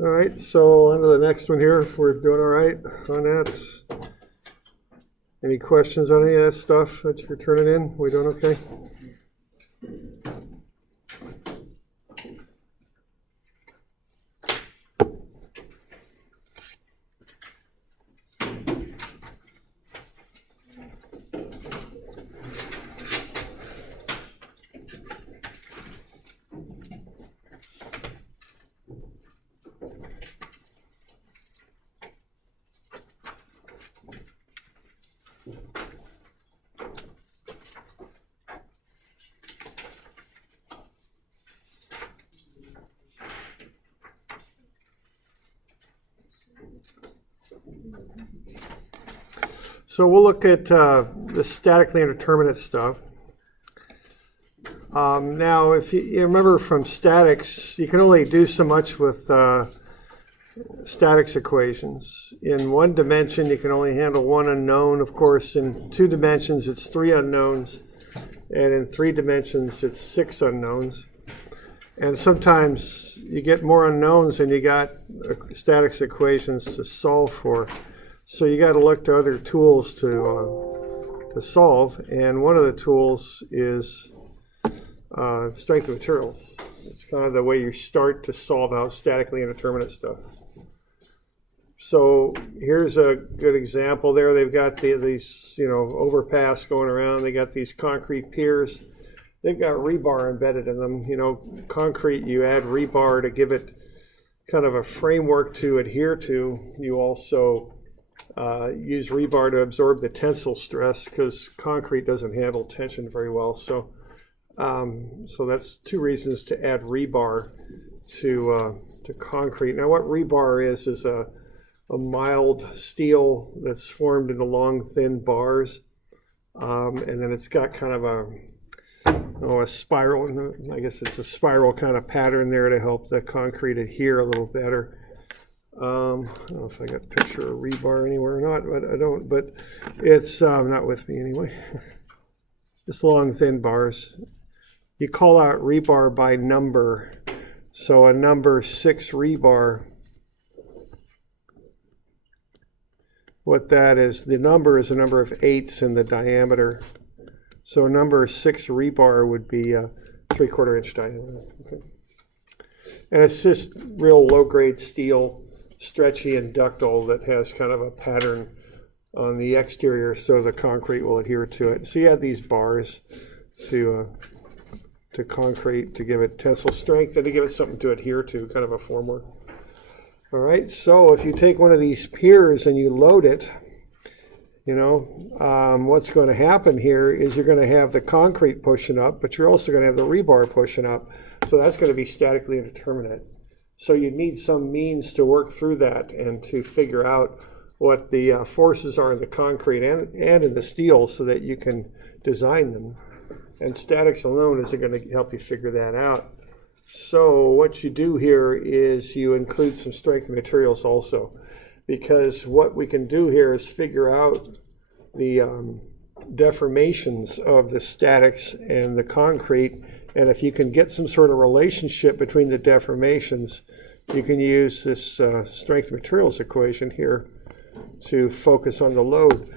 All right, so on to the next one here. If we're doing all right on that. Any questions on any of that stuff that you're turning in? We doing okay? So we'll look at the statically indeterminate stuff. Now, if you remember from statics, you can only do so much with statics equations. In one dimension, you can only handle one unknown. Of course, in 2 dimensions, it's 3 unknowns. And in 3 dimensions, it's 6 unknowns. And sometimes you get more unknowns than you got statics equations to solve for. So you got to look to other tools to solve, and one of the tools is strength of materials. It's kind of the way you start to solve out statically indeterminate stuff. So here's a good example there. They've got these overpass going around. They got these concrete piers. They've got rebar embedded in them. Concrete, you add rebar to give it kind of a framework to adhere to. You also use rebar to absorb the tensile stress because concrete doesn't handle tension very well. So that's 2 reasons to add rebar to concrete. Now, what rebar is a mild steel that's formed into long, thin bars, and then it's got kind of a spiral. I guess it's a spiral kind of pattern there to help the concrete adhere a little better. I don't know if I got a picture of rebar anywhere or not, but I don't. But it's not with me anyway. Just long, thin bars. You call out rebar by number. So a number 6 rebar. What that is, the number is a number of 8s in the diameter. So a number 6 rebar would be 3/4 inch diameter. Okay. And it's just real low-grade steel, stretchy and ductile, that has kind of a pattern on the exterior so the concrete will adhere to it. So you add these bars to concrete to give it tensile strength and to give it something to adhere to, kind of a formwork. All right, so if you take one of these piers and you load it, what's going to happen here is you're going to have the concrete pushing up, but you're also going to have the rebar pushing up. So that's going to be statically indeterminate. So you need some means to work through that and to figure out what the forces are in the concrete and in the steel so that you can design them. And statics alone isn't going to help you figure that out. So what you do here is you include some strength of materials also, because what we can do here is figure out the deformations of the statics and the concrete. And if you can get some sort of relationship between the deformations, you can use this strength of materials equation here to focus on the load.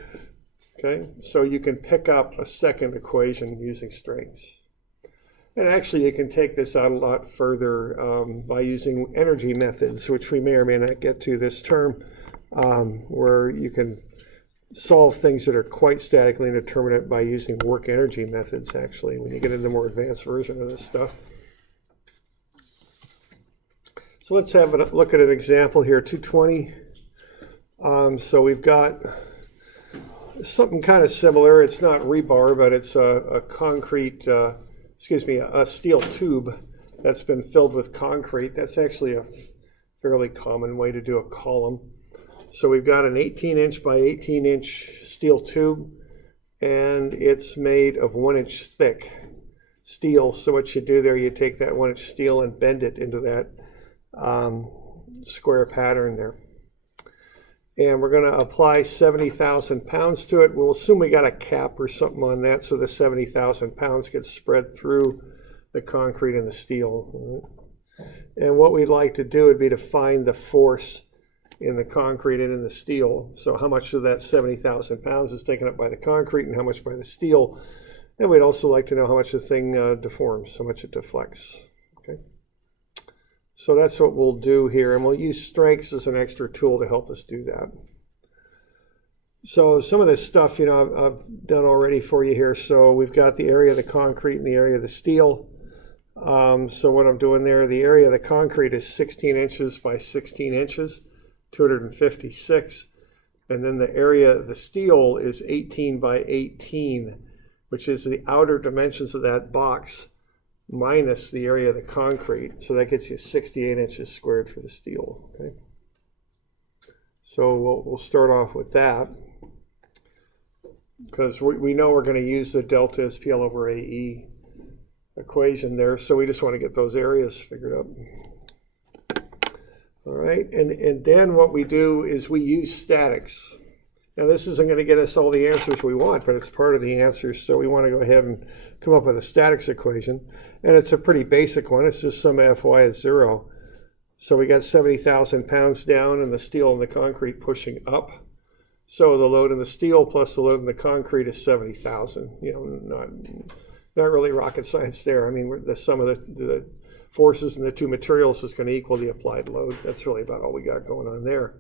Okay, so you can pick up a second equation using strengths. And actually you can take this out a lot further by using energy methods, which we may or may not get to this term, where you can solve things that are quite statically indeterminate by using work energy methods, actually, when you get into the more advanced version of this stuff. So let's have a look at an example here, 220. So we've got something kind of similar. It's not rebar, but it's a concrete, a steel tube that's been filled with concrete. That's actually a fairly common way to do a column. So we've got an 18-inch by 18-inch steel tube, and it's made of 1-inch thick steel. So what you do there, you take that 1-inch steel and bend it into that square pattern there. And we're going to apply 70,000 pounds to it. We'll assume we got a cap or something on that so the 70,000 pounds gets spread through the concrete and the steel. And what we'd like to do would be to find the force in the concrete and in the steel. So how much of that 70,000 pounds is taken up by the concrete and how much by the steel. And we'd also like to know how much the thing deforms, how much it deflects. Okay. So that's what we'll do here, and we'll use strengths as an extra tool to help us do that. So some of this stuff, you know, I've done already for you here. So we've got the area of the concrete and the area of the steel. So what I'm doing there, the area of the concrete is 16 inches by 16 inches, 256. And then the area of the steel is 18 by 18, which is the outer dimensions of that box minus the area of the concrete. So that gets you 68 inches squared for the steel. Okay. So we'll start off with that, because we know we're going to use the delta as PL over AE equation there. So we just want to get those areas figured out. All right, and then what we do is we use statics. Now this isn't going to get us all the answers we want, but it's part of the answers. So we want to go ahead and come up with a statics equation. And it's a pretty basic one. It's just sum of Fy is 0. So we got 70,000 pounds down and the steel and the concrete pushing up. So the load in the steel plus the load in the concrete is 70,000. You know, not really rocket science there. I mean, the sum of the forces in the two materials is going to equal the applied load. That's really about all we got going on there.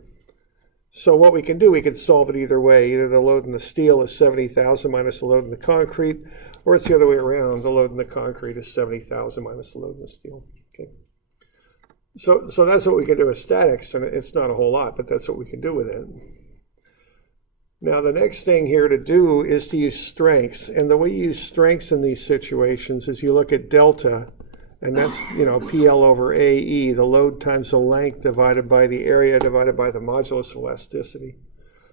So what we can do, we can solve it either way. Either the load in the steel is 70,000 minus the load in the concrete, or it's the other way around. The load in the concrete is 70,000 minus the load in the steel. Okay. So that's what we can do with statics, and it's not a whole lot, but that's what we can do with it. Now the next thing here to do is to use strengths, and the way you use strengths in these situations is you look at delta, and that's, you know, PL over AE, the load times the length divided by the area divided by the modulus of elasticity.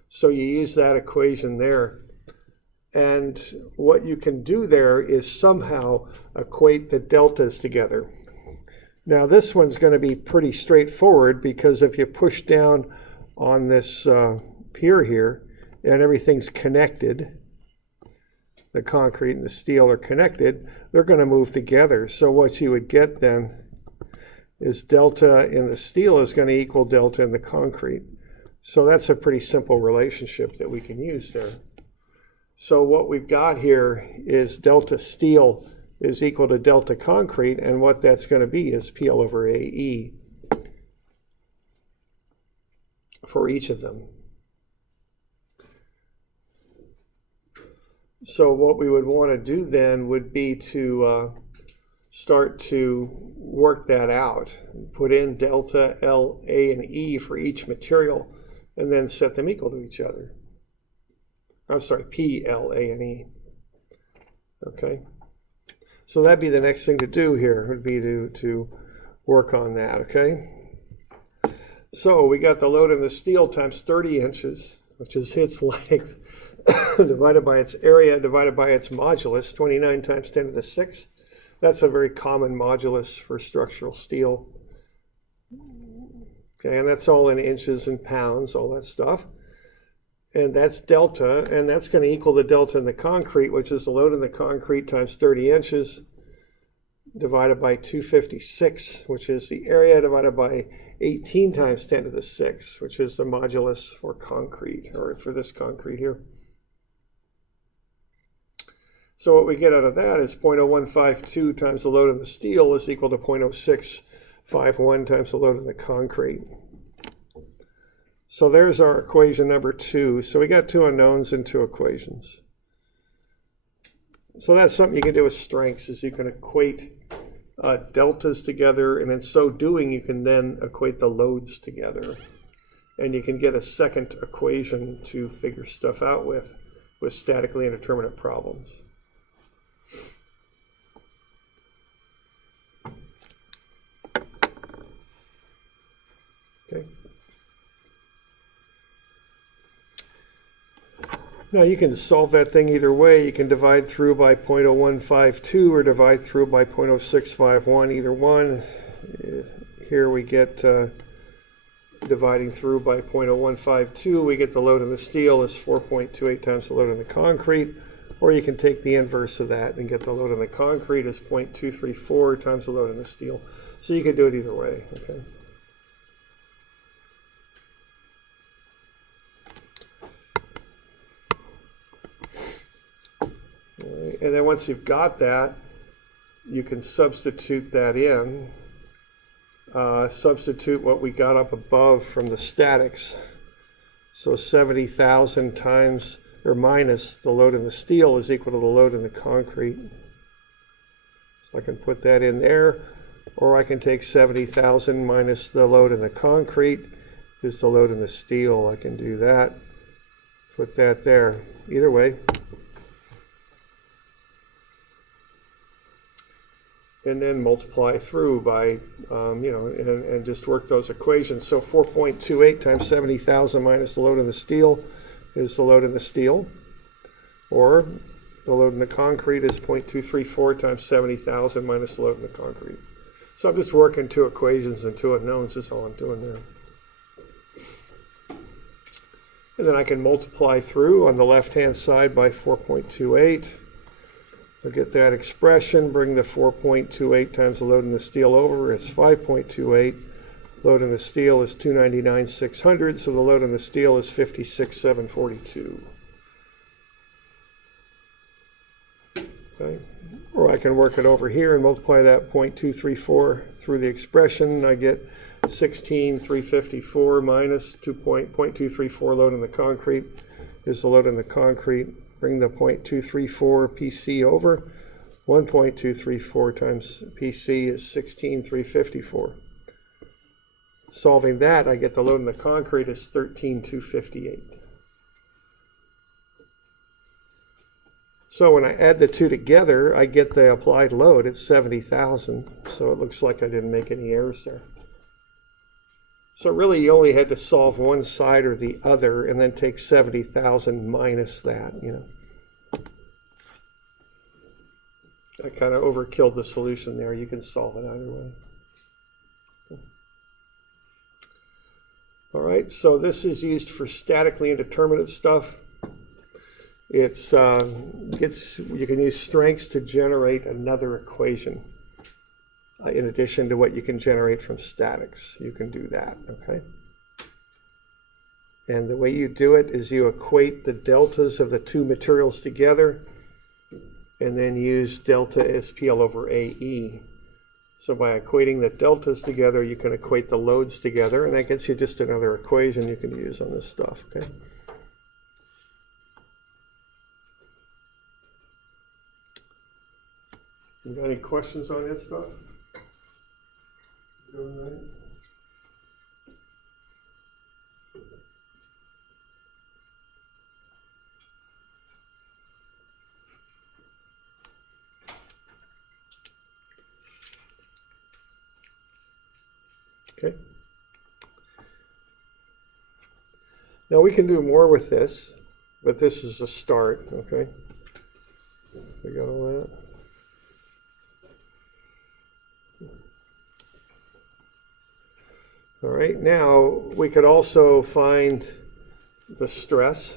So you use that equation there. And what you can do there is somehow equate the deltas together. Now this one's going to be pretty straightforward, because if you push down on this pier here and everything's connected, the concrete and the steel are connected, they're going to move together. So what you would get then is delta in the steel is going to equal delta in the concrete. So that's a pretty simple relationship that we can use there. So what we've got here is delta steel is equal to delta concrete, and what that's going to be is PL over AE for each of them. So what we would want to do then would be to start to work that out. Put in delta, L, A, and E for each material, and then set them equal to each other. I'm sorry, P, L, A, and E. Okay. So that'd be the next thing to do here, would be to work on that, okay? So we got the load in the steel times 30 inches, which is its length, divided by its area, divided by its modulus, 29 times 10 to the 6th. That's a very common modulus for structural steel. Okay, and that's all in inches and pounds, all that stuff. And that's delta, and that's going to equal the delta in the concrete, which is the load in the concrete times 30 inches divided by 256, which is the area, divided by 18 times 10 to the 6th, which is the modulus for concrete, or for this concrete here. So what we get out of that is 0.0152 times the load in the steel is equal to 0.0651 times the load in the concrete. So there's our equation number 2. So we got two unknowns and two equations. So that's something you can do with strengths, is you can equate deltas together, and in so doing you can then equate the loads together. And you can get a second equation to figure stuff out with statically indeterminate problems. Okay. Now you can solve that thing either way. You can divide through by 0.0152 or divide through by 0.0651, either one. Here we get dividing through by 0.0152, we get the load in the steel is 4.28 times the load in the concrete, or you can take the inverse of that and get the load in the concrete is 0.234 times the load in the steel. So you could do it either way, okay? And then once you've got that, you can substitute that in. Substitute what we got up above from the statics. So 70,000 times or minus the load in the steel is equal to the load in the concrete. So I can put that in there, or I can take 70,000 minus the load in the concrete is the load in the steel. I can do that, put that there. Either way. And then multiply through by, and just work those equations. So 4.28 times 70,000 minus the load in the steel is the load in the steel. Or the load in the concrete is 0.234 times 70,000 minus the load in the concrete. So I'm just working two equations and two unknowns is all I'm doing there. And then I can multiply through on the left-hand side by 4.28. I'll get that expression, bring the 4.28 times the load in the steel over. It's 5.28. Load in the steel is 299,600, so the load in the steel is 56,742. Okay. Or I can work it over here and multiply that 0.234 through the expression. I get 16,354 minus 0.234 load in the concrete is the load in the concrete. Bring the 0.234 PC over. 1.234 times PC is 16,354. Solving that, I get the load in the concrete is 13,258. So when I add the two together, I get the applied load at 70,000. So it looks like I didn't make any errors there. So really you only had to solve one side or the other and then take 70,000 minus that, I kind of overkilled the solution there. You can solve it either way. All right, so this is used for statically indeterminate stuff. It's you can use strengths to generate another equation. In addition to what you can generate from statics, you can do that, okay? And the way you do it is you equate the deltas of the two materials together and then use delta as PL over AE. So by equating the deltas together, you can equate the loads together, and that gets you just another equation you can use on this stuff, okay? You got any questions on that stuff? Doing right? Okay. Now we can do more with this, but this is a start, okay? We got all that. All right, now we could also find the stress,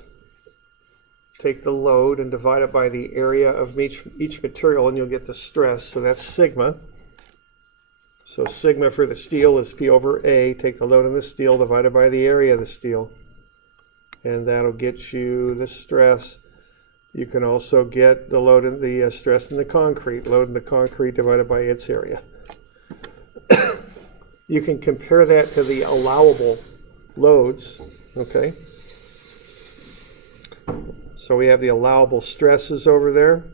take the load and divide it by the area of each material and you'll get the stress, so that's sigma. So sigma for the steel is P over A, take the load in the steel divided by the area of the steel, and that'll get you the stress. You can also get the load in the stress in the concrete, load in the concrete divided by its area. You can compare that to the allowable loads, okay? So we have the allowable stresses over there.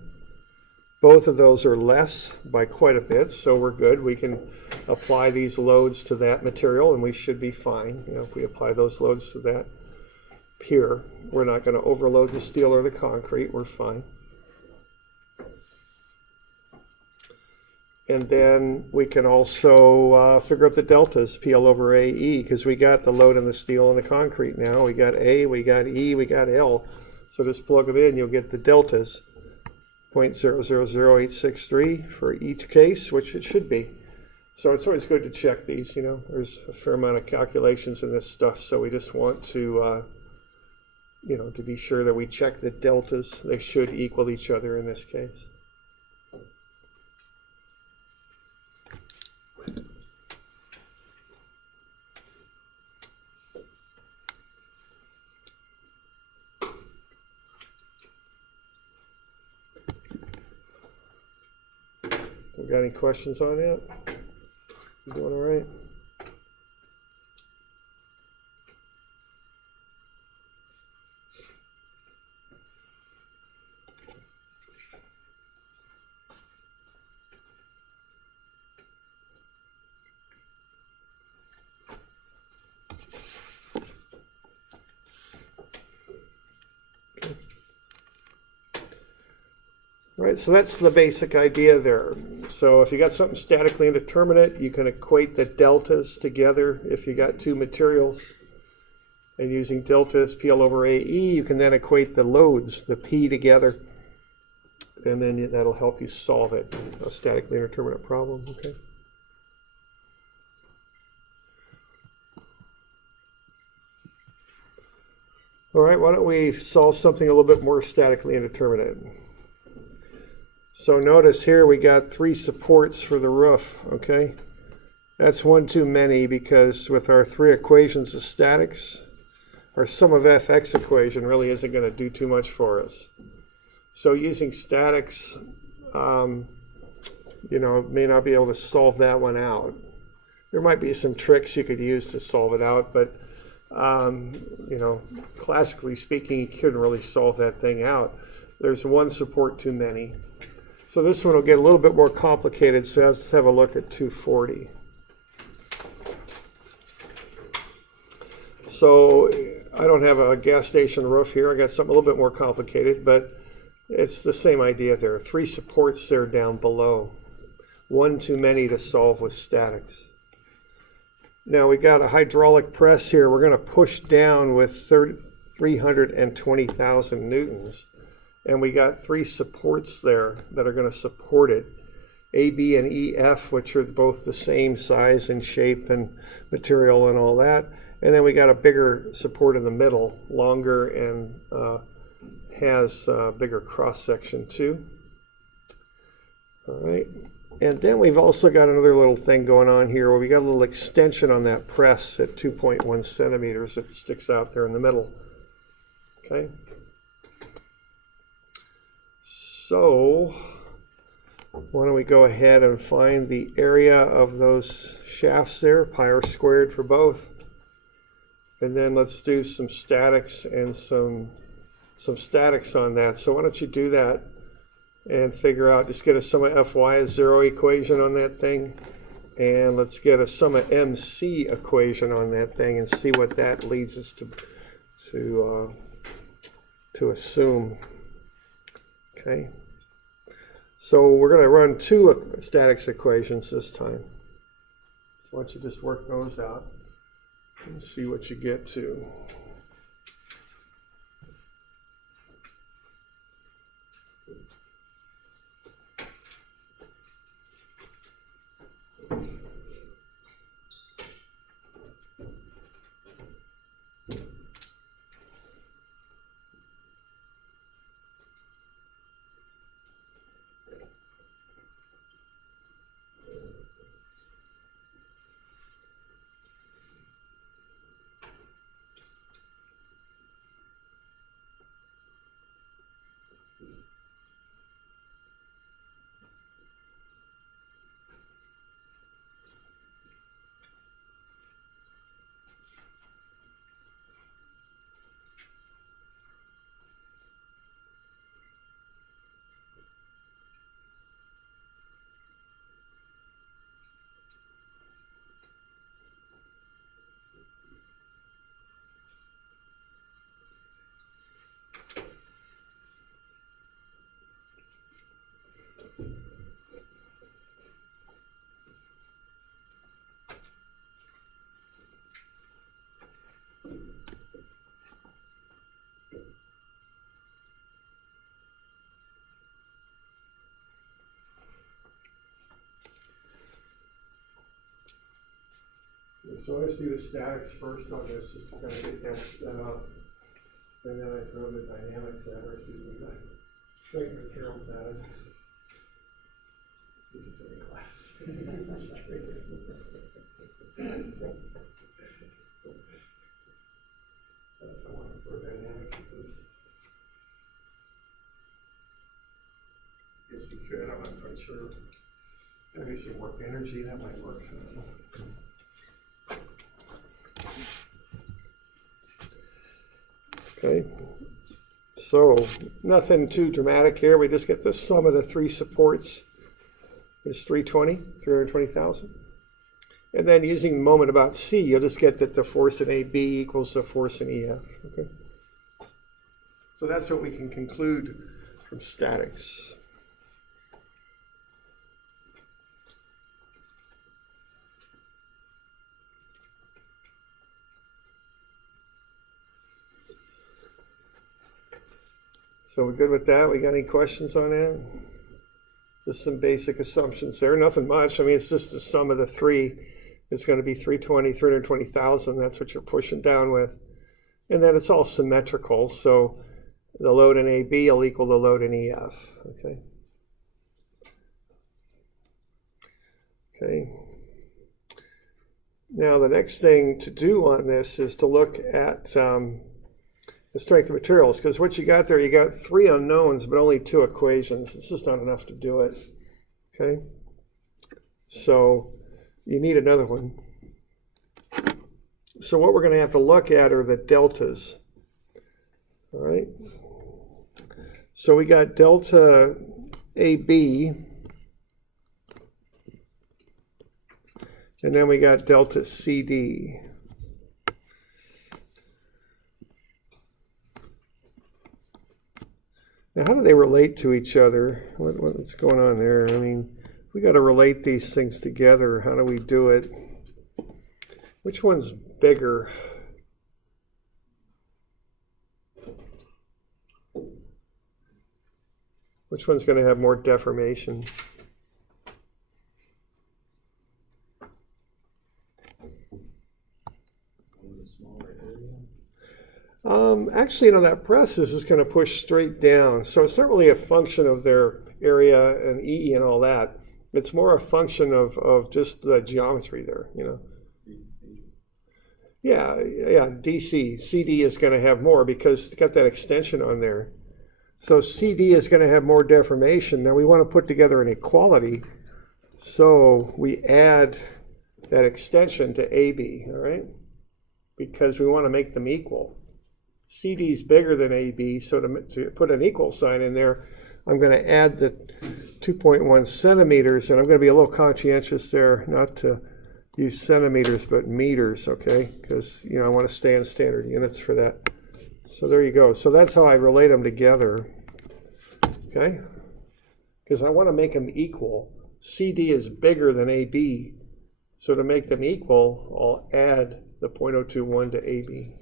Both of those are less by quite a bit, so we're good. We can apply these loads to that material and we should be fine. If we apply those loads to that here, we're not going to overload the steel or the concrete, we're fine. And then we can also figure out the deltas, PL over AE, because we got the load in the steel and the concrete now. We got A, we got E, we got L. So just plug them in, you'll get the deltas. 0.000863 for each case, which it should be. So it's always good to check these, There's a fair amount of calculations in this stuff, so we just want to, to be sure that we check the deltas. They should equal each other in this case. Got any questions on that? You doing all right? Right, so that's the basic idea there. So if you got something statically indeterminate, you can equate the deltas together. If you got two materials and using deltas PL over AE, you can then equate the loads, the P together, and then that'll help you solve it, a statically indeterminate problem. Okay. All right, why don't we solve something a little bit more statically indeterminate? So notice here we got 3 supports for the roof, okay? That's one too many because with our 3 equations of statics, our sum of fx equation really isn't going to do too much for us. So using statics, you know, may not be able to solve that one out. There might be some tricks you could use to solve it out, but you know, classically speaking, you couldn't really solve that thing out. There's one support too many. So this one will get a little bit more complicated, so let's have a look at 240. So I don't have a gas station roof here. I got something a little bit more complicated, but it's the same idea there. 3 supports there down below. One too many to solve with statics. Now we got a hydraulic press here. We're going to push down with 320,000 newtons. And we got 3 supports there that are going to support it. A, B, and E, F, which are both the same size and shape and material and all that. And then we got a bigger support in the middle, longer and has a bigger cross section too. All right. And then we've also got another little thing going on here where we got a little extension on that press at 2.1 centimeters that sticks out there in the middle. Okay. So why don't we go ahead and find the area of those shafts there, pi r squared for both. And then let's do some statics and some statics on that. So why don't you do that and figure out, just get a sum of Fy as 0 equation on that thing. And let's get a sum of MC equation on that thing and see what that leads us to assume. Okay, so we're going to run 2 statics equations this time. So why don't you just work those out and see what you get to. So I just do the statics first on this, just to kind of get that set up. And then I throw the dynamics at her, the strength materials at it. These are taking classes. That's the one for dynamics. Yes, you could, I'm not quite sure. Maybe some more energy, that might work. Okay, so nothing too dramatic here. We just get the sum of the three supports is 320,000. And then using the moment about C, you'll just get that the force in AB equals the force in EF. Okay. So that's what we can conclude from statics. So we're good with that? We got any questions on that? Just some basic assumptions there. Nothing much. I mean, it's just the sum of the three. It's going to be 320,000. That's what you're pushing down with. And then it's all symmetrical. So the load in AB will equal the load in EF. Okay. Okay. Now the next thing to do on this is to look at the strength of materials, because what you got there, you got three unknowns, but only two equations. It's just not enough to do it. Okay. So you need another one. So what we're going to have to look at are the deltas. All right. So we got delta AB, and then we got delta CD. Now, how do they relate to each other? What's going on there? I mean, we got to relate these things together. How do we do it? Which one's bigger? Which one's going to have more deformation? Actually, that press is just going to push straight down. So it's not really a function of their area and E and all that. It's more a function of just the geometry there, Yeah, DC. CD is going to have more because it's got that extension on there. So CD is going to have more deformation. Now we want to put together an equality. So we add that extension to AB, all right? Because we want to make them equal. CD is bigger than AB, so to put an equal sign in there, I'm going to add the 2.1 centimeters, and I'm going to be a little conscientious there, not to use centimeters, but meters, okay? Because, I want to stay in standard units for that. So there you go. So that's how I relate them together, okay? Because I want to make them equal. CD is bigger than AB, so to make them equal, I'll add the 0.021 to AB.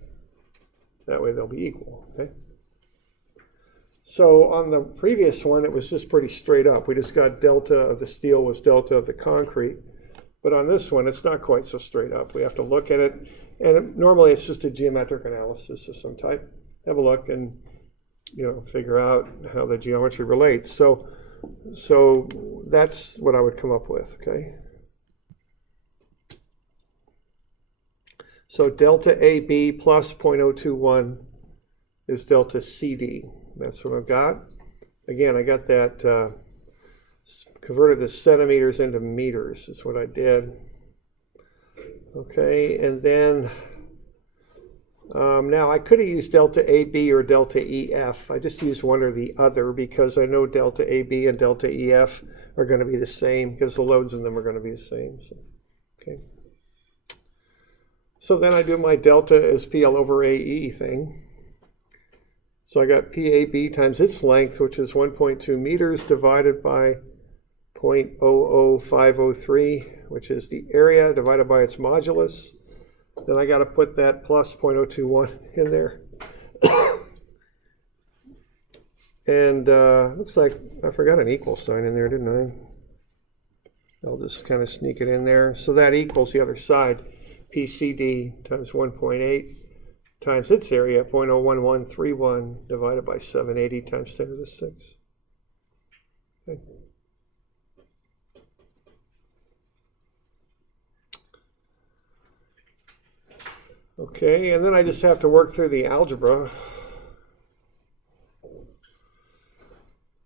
That way they'll be equal, okay? So on the previous one, it was just pretty straight up. We just got delta of the steel was delta of the concrete. But on this one, it's not quite so straight up. We have to look at it. And normally it's just a geometric analysis of some type. Have a look and, figure out how the geometry relates. So that's what I would come up with, okay? So delta AB plus 0.021 is delta CD. That's what I've got. Again, I got that converted the centimeters into meters is what I did. Okay, and then now I could have used delta AB or delta EF. I just used one or the other because I know delta AB and delta EF are going to be the same because the loads in them are going to be the same. So, okay. So then I do my delta as PL over AE thing. So I got PAB times its length, which is 1.2 meters, divided by 0.00503, which is the area, divided by its modulus. Then I got to put that plus 0.021 in there. And looks like I forgot an equal sign in there, didn't I? I'll just kind of sneak it in there. So that equals the other side. PCD times 1.8 times its area, 0.01131 divided by 780 times 10 to the 6. Okay. Okay, and then I just have to work through the algebra.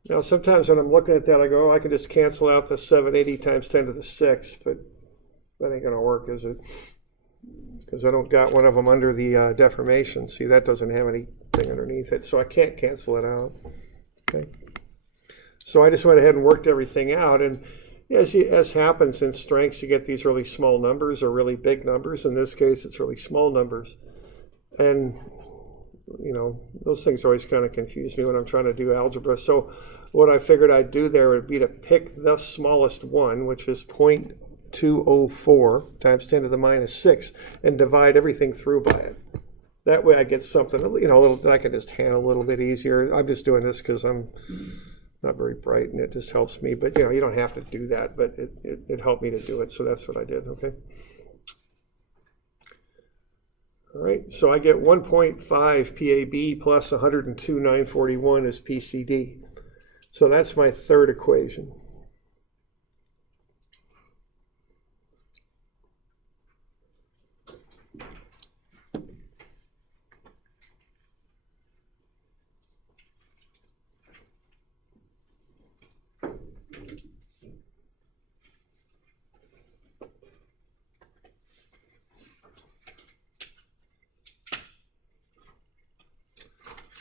Now Now, sometimes when I'm looking at that, I go, oh, I could just cancel out the 780 times 10 to the 6, but that ain't going to work, is it? Because I don't got one of them under the deformation. See, that doesn't have anything underneath it, so I can't cancel it out. Okay. So I just went ahead and worked everything out, and as happens in strengths, you get these really small numbers or really big numbers. In this case, it's really small numbers. And, you know, those things always kind of confuse me when I'm trying to do algebra. So what I figured I'd do there would be to pick the smallest one, which is 0.204 times 10 to the minus 6, and divide everything through by it. That way I get something, you know, a little that I can just handle a little bit easier. I'm just doing this because I'm not very bright, and it just helps me. But, you know, you don't have to do that, but it helped me to do it, so that's what I did, okay? All right, so I get 1.5 PAB plus 102,941 is PCD. So that's my third equation.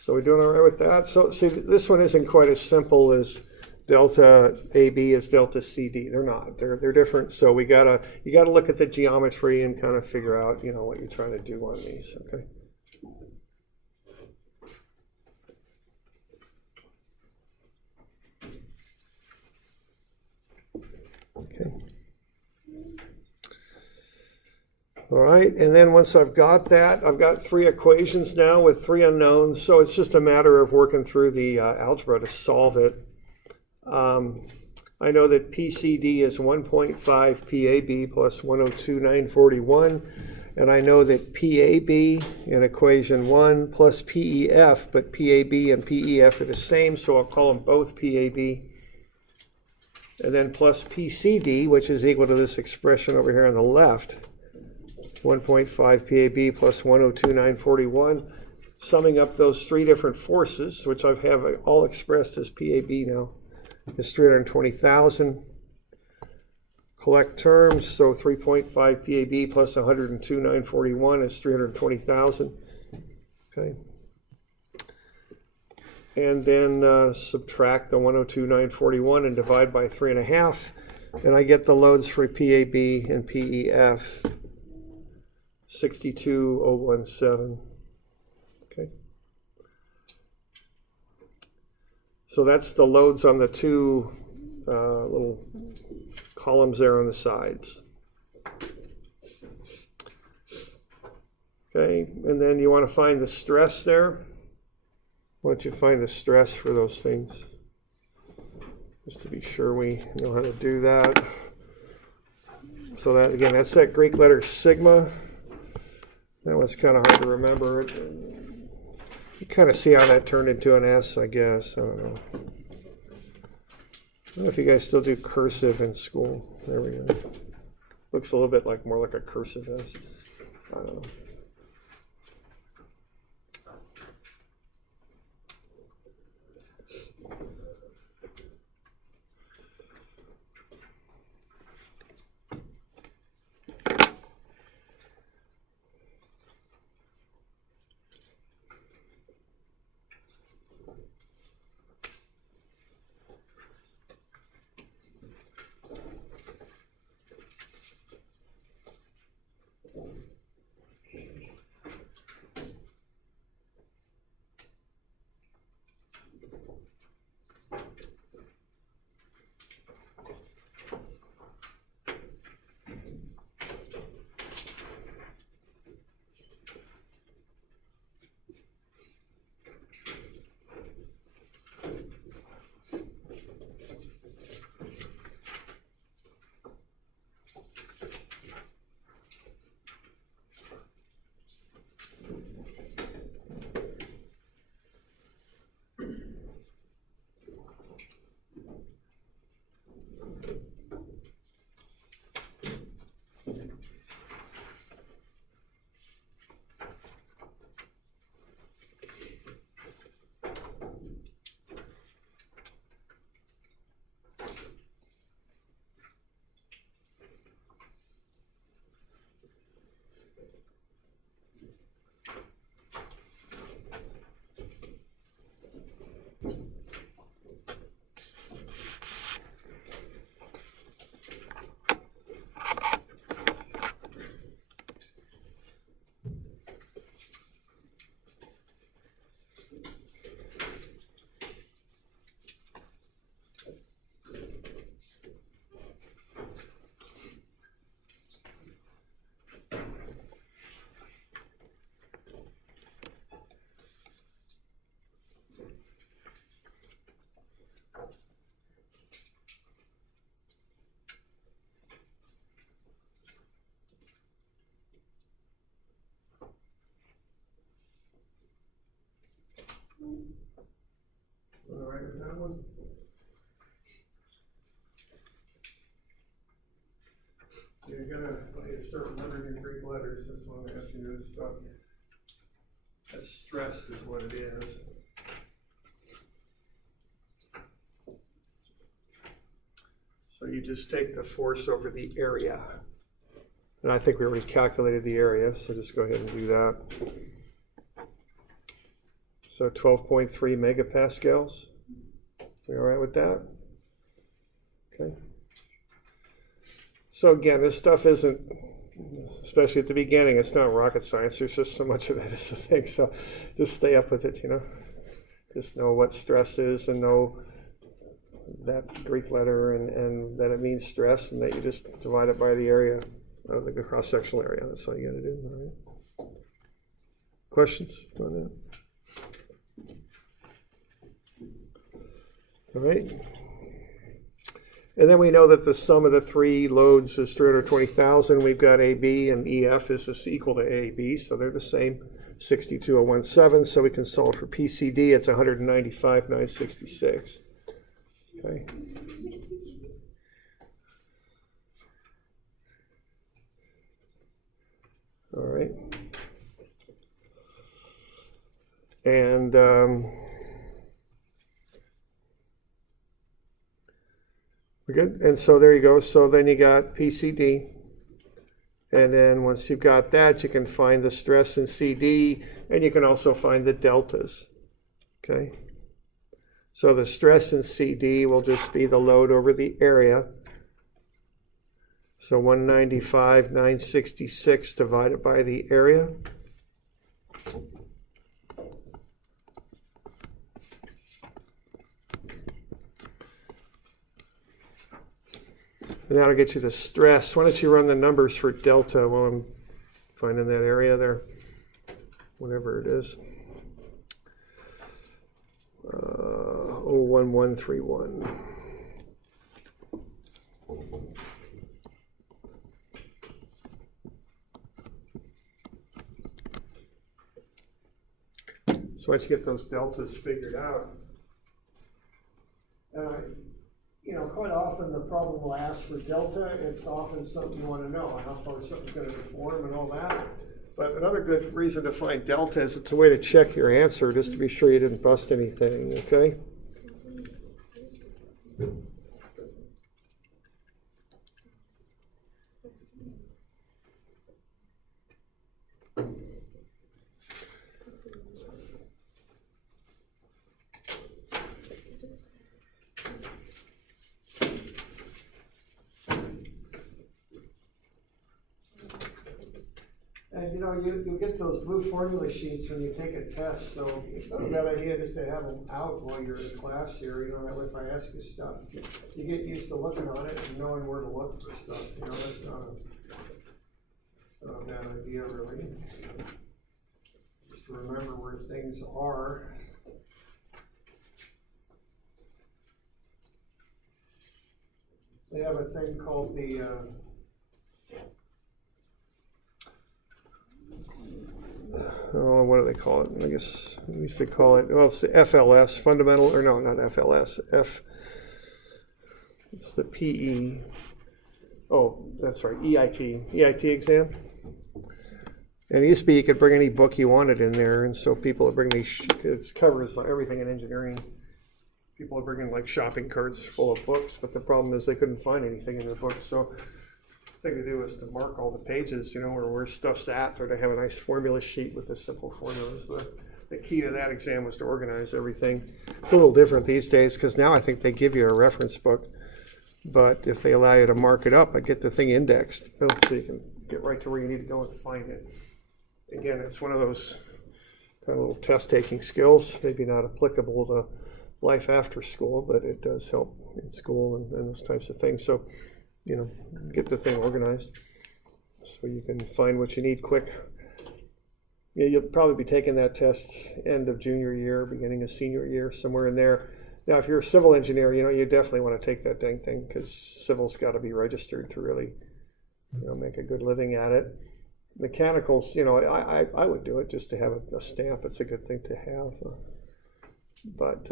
So we're doing all right with that. So see, this one isn't quite as simple as delta AB as delta CD. They're not. They're different. So you gotta look at the geometry and kind of figure out, you know, what you're trying to do on these. Okay. Okay. All right, and then once I've got that, I've got three equations now with three unknowns, so it's just a matter of working through the algebra to solve it. I know that PCD is 1.5 PAB plus 102,941, and I know that PAB in equation 1 plus PEF, but PAB and PEF are the same, so I'll call them both PAB. And then plus PCD, which is equal to this expression over here on the left. 1.5 PAB plus 102,941, summing up those three different forces, which I have all expressed as PAB now, is 320,000. Collect terms, so 3.5 PAB plus 102,941 is 320,000. Okay. And then subtract the 102,941 and divide by 3.5, and I get the loads for PAB and PEF. 62,017. Okay. So that's the loads on the two little columns there on the sides. Okay, and then you want to find the stress there. Why don't you find the stress for those things? Just to be sure we know how to do that. So that, again, that's that Greek letter sigma. That one's kind of hard to remember. You kind of see how that turned into an S, I guess. I don't know. I don't know if you guys still do cursive in school. There we go. Looks a little bit like more like a cursive S. I don't know. All right with that one? You're gonna start remembering your Greek letters. That's why I'm asking you this stuff. That stress is what it is. So you just take the force over the area. And I think we already calculated the area, so just go ahead and do that. So 12.3 megapascals. We all right with that? Okay. So again, this stuff isn't, especially at the beginning, it's not rocket science. There's just so much of it as a thing. So just stay up with it, you know. Just know what stress is and know that Greek letter and that it means stress and that you just divide it by the area of the cross-sectional area. That's all you got to do. All right. Questions on that? All right. And then we know that the sum of the three loads is 320,000. We've got AB and EF is just equal to AB, so they're the same, 62017. So we can solve for PCD. It's 195,966. Okay. All right. And we're good. And so there you go. So then you got PCD. And then once you've got that, you can find the stress in CD, and you can also find the deltas. Okay. So the stress in CD will just be the load over the area. So 195,966 divided by the area. And that'll get you the stress. Why don't you run the numbers for delta while I'm finding that area there, whatever it is. 01131. So once you get those deltas figured out, quite often the problem will ask for delta. It's often something you want to know, how far something's going to deform and all that. But another good reason to find delta is it's a way to check your answer, just to be sure you didn't bust anything, okay? And you get those blue formula sheets when you take a test, so it's not a bad idea just to have them out while you're in class here. That way if I ask you stuff, you get used to looking on it and knowing where to look for stuff. That's not a bad idea, really. Just to remember where things are. They have a thing called the what do they call it? I guess we used to call it, well, it's the FLS, fundamental, or no, not FLS, it's the PE, that's right, EIT exam. And it used to be you could bring any book you wanted in there, and so people would bring these, it covers everything in engineering. People are bringing like shopping carts full of books, but the problem is they couldn't find anything in their books. So thing to do is to mark all the pages, you know, or where stuff's at, or to have a nice formula sheet with the simple formulas. The key to that exam was to organize everything. It's a little different these days because now I think they give you a reference book, but if they allow you to mark it up, I get the thing indexed so you can get right to where you need to go and find it. Again, it's one of those kind of little test-taking skills, maybe not applicable to life after school, but it does help in school and those types of things. So, you know, get the thing organized so you can find what you need quick. Yeah, you'll probably be taking that test end of junior year, beginning of senior year, somewhere in there. Now, if you're a civil engineer, you know, you definitely want to take that dang thing because civil's got to be registered to really, you know, make a good living at it. Mechanicals, you know, I would do it just to have a stamp. It's a good thing to have. But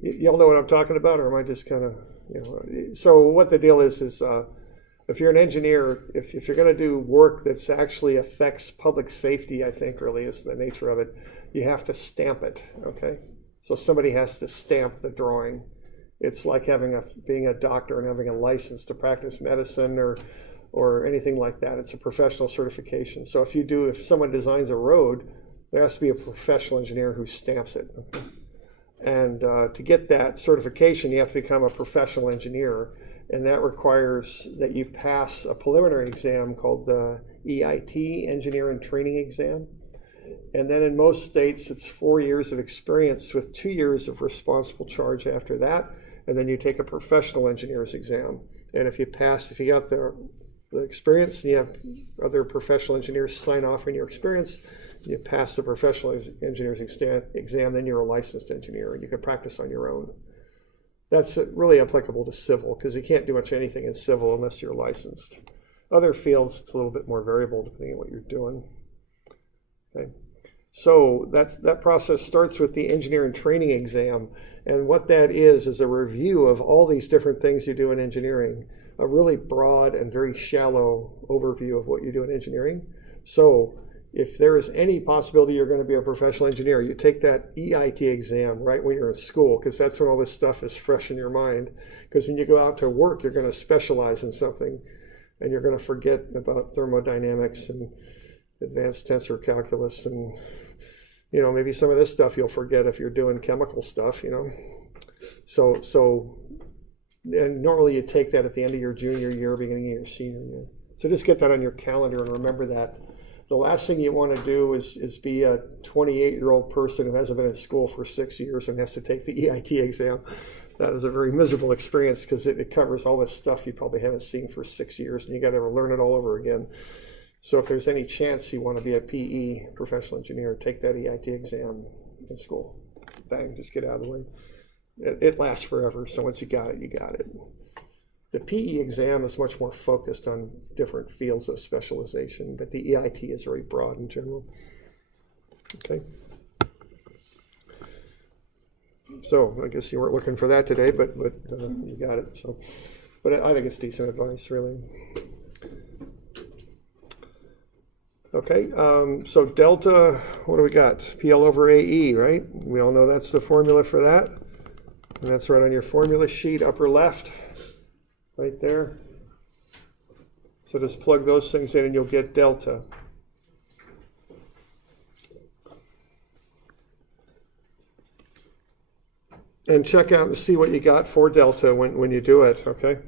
y'all know what I'm talking about, or am I just kind of, you know? So what the deal is if you're an engineer, if you're going to do work that's actually affects public safety, I think really is the nature of it, you have to stamp it, okay? So somebody has to stamp the drawing. It's like being a doctor and having a license to practice medicine or anything like that. It's a professional certification. So if someone designs a road, there has to be a professional engineer who stamps it. Okay? And to get that certification, you have to become a professional engineer. And that requires that you pass a preliminary exam called the EIT, Engineer and Training Exam. And then in most states, it's 4 years of experience with 2 years of responsible charge after that. And then you take a professional engineer's exam. And if you got the experience, and you have other professional engineers sign off on your experience, you pass the professional engineer's exam, then you're a licensed engineer and you can practice on your own. That's really applicable to civil because you can't do much anything in civil unless you're licensed. Other fields, it's a little bit more variable depending on what you're doing. Okay. So that process starts with the engineer and training exam. And what that is a review of all these different things you do in engineering, a really broad and very shallow overview of what you do in engineering. So if there is any possibility you're going to be a professional engineer, you take that EIT exam right when you're in school, because that's when all this stuff is fresh in your mind. Because when you go out to work, you're going to specialize in something, and you're going to forget about thermodynamics and advanced tensor calculus, and you know, maybe some of this stuff you'll forget if you're doing chemical stuff, you know. So and normally you take that at the end of your junior year, beginning of your senior year. So just get that on your calendar and remember that. The last thing you want to do is be a 28-year-old person who hasn't been in school for 6 years and has to take the EIT exam. That is a very miserable experience because it covers all this stuff you probably haven't seen for 6 years, and you got to learn it all over again. So if there's any chance you want to be a PE, professional engineer, take that EIT exam in school. Bang, just get out of the way. It lasts forever, so once you got it, you got it. The PE exam is much more focused on different fields of specialization, but the EIT is very broad in general. Okay. So I guess you weren't looking for that today, but you got it. So, but I think it's decent advice, really. Okay, so delta, what do we got? PL over AE, right? We all know that's the formula for that. And that's right on your formula sheet, upper left, right there. So just plug those things in and you'll get delta. And check out and see what you got for delta when you do it, okay?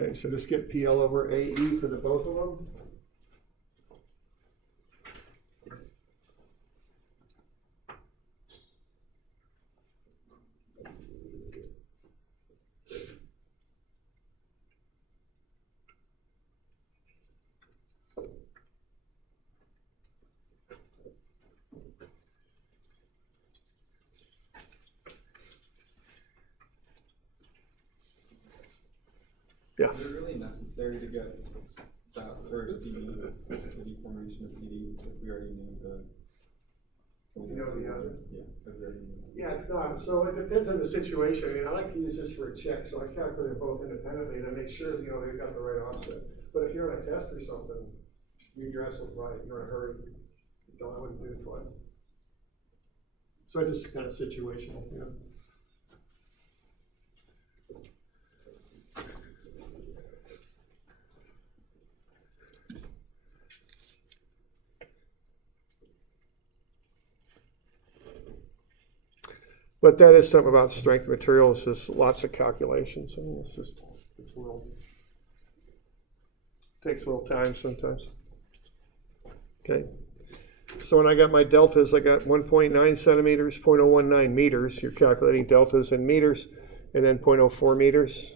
Okay, so just get PL over AE for the both of them. Yeah. Is it really necessary to get that first CD, the deformation of CD, if we already knew the... You know the other? Yeah, if we already knew. Yeah, it's not. So it depends on the situation. I mean, I like to use this for a check, so I calculate them both independently and I make sure, you know, they've got the right offset. But if you're on a test or something, you're absolutely right. You're in a hurry. I wouldn't do it twice. So it just kind of situational, you know. But that is something about strength of materials, just lots of calculations. I mean, it's a little, takes a little time sometimes. Okay. So when I got my deltas, I got 1.9 centimeters, 0.019 meters. You're calculating deltas in meters, and then 0.04 meters.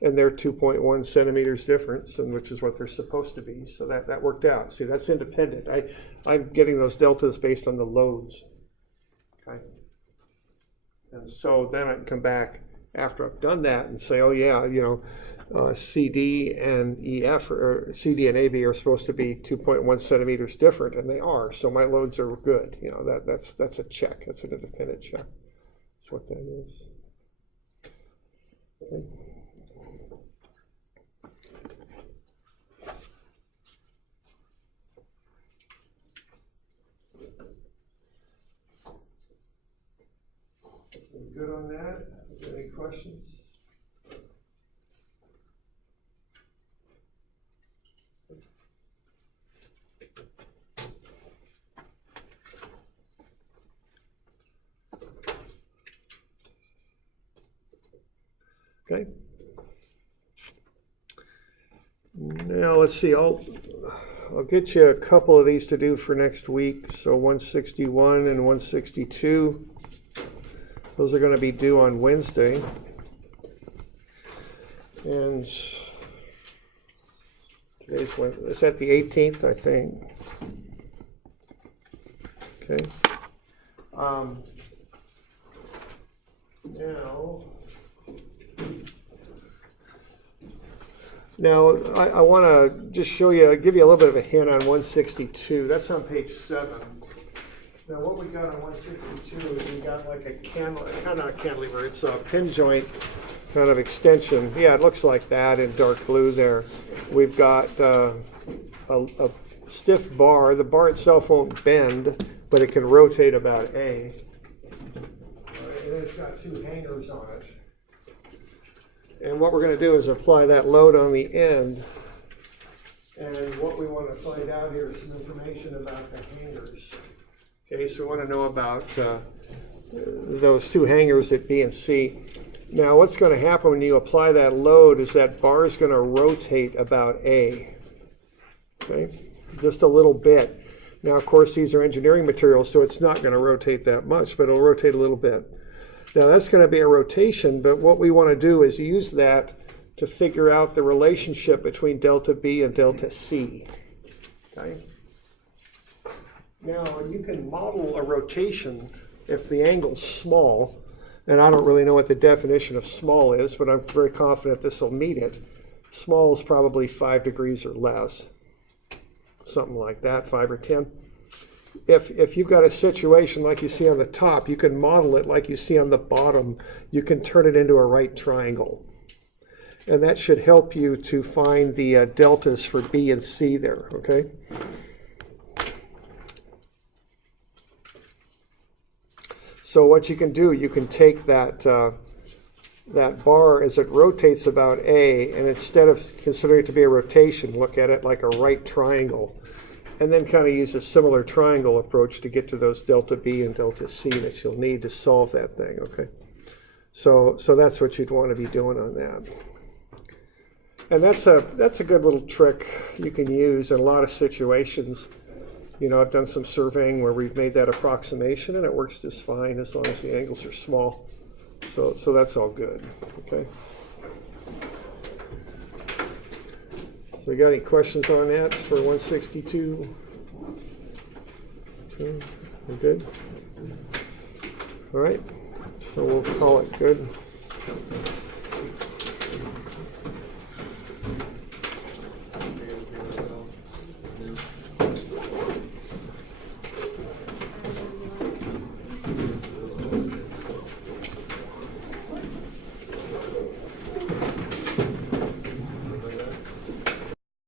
And they're 2.1 centimeters difference, and which is what they're supposed to be. So that worked out. See, that's independent. I'm getting those deltas based on the loads. Okay. And so then I can come back after I've done that and say, oh yeah, you know, CD and EF or CD and AB are supposed to be 2.1 centimeters different, and they are. So my loads are good. You know, that's a check. That's an independent check. That's what that is. Okay. Good on that? Any questions? Okay. Now let's see. I'll get you a couple of these to do for next week. So 161 and 162. Those are going to be due on Wednesday. And today's Wednesday. It's at the 18th, I think. Okay. Now I want to just show you, give you a little bit of a hint on 162. That's on page 7. Now what we got on 162 is we got like a kind of a cantilever. It's a pin joint kind of extension. Yeah, it looks like that in dark blue there. We've got a stiff bar. The bar itself won't bend, but it can rotate about A. And then it's got 2 hangers on it. And what we're going to do is apply that load on the end. And what we want to find out here is some information about the hangers. Okay, so we want to know about those 2 hangers at B and C. Now what's going to happen when you apply that load is that bar is going to rotate about A. Okay, just a little bit. Now of course these are engineering materials, so it's not going to rotate that much, but it'll rotate a little bit. Now that's going to be a rotation, but what we want to do is use that to figure out the relationship between delta B and delta C. Okay. Now you can model a rotation if the angle's small, and I don't really know what the definition of small is, but I'm very confident this will meet it. Small is probably 5 degrees or less, something like that, 5 or 10. If you've got a situation like you see on the top, you can model it like you see on the bottom. You can turn it into a right triangle. And that should help you to find the deltas for B and C there, okay? So what you can do, you can take that that bar as it rotates about A, and instead of considering it to be a rotation, look at it like a right triangle. And then kind of use a similar triangle approach to get to those delta B and delta C that you'll need to solve that thing, okay? So that's what you'd want to be doing on that. And that's a good little trick you can use in a lot of situations. You know, I've done some surveying where we've made that approximation and it works just fine as long as the angles are small. So that's all good, okay? So you got any questions on that for 162? Okay, we're good? All right, so we'll call it good.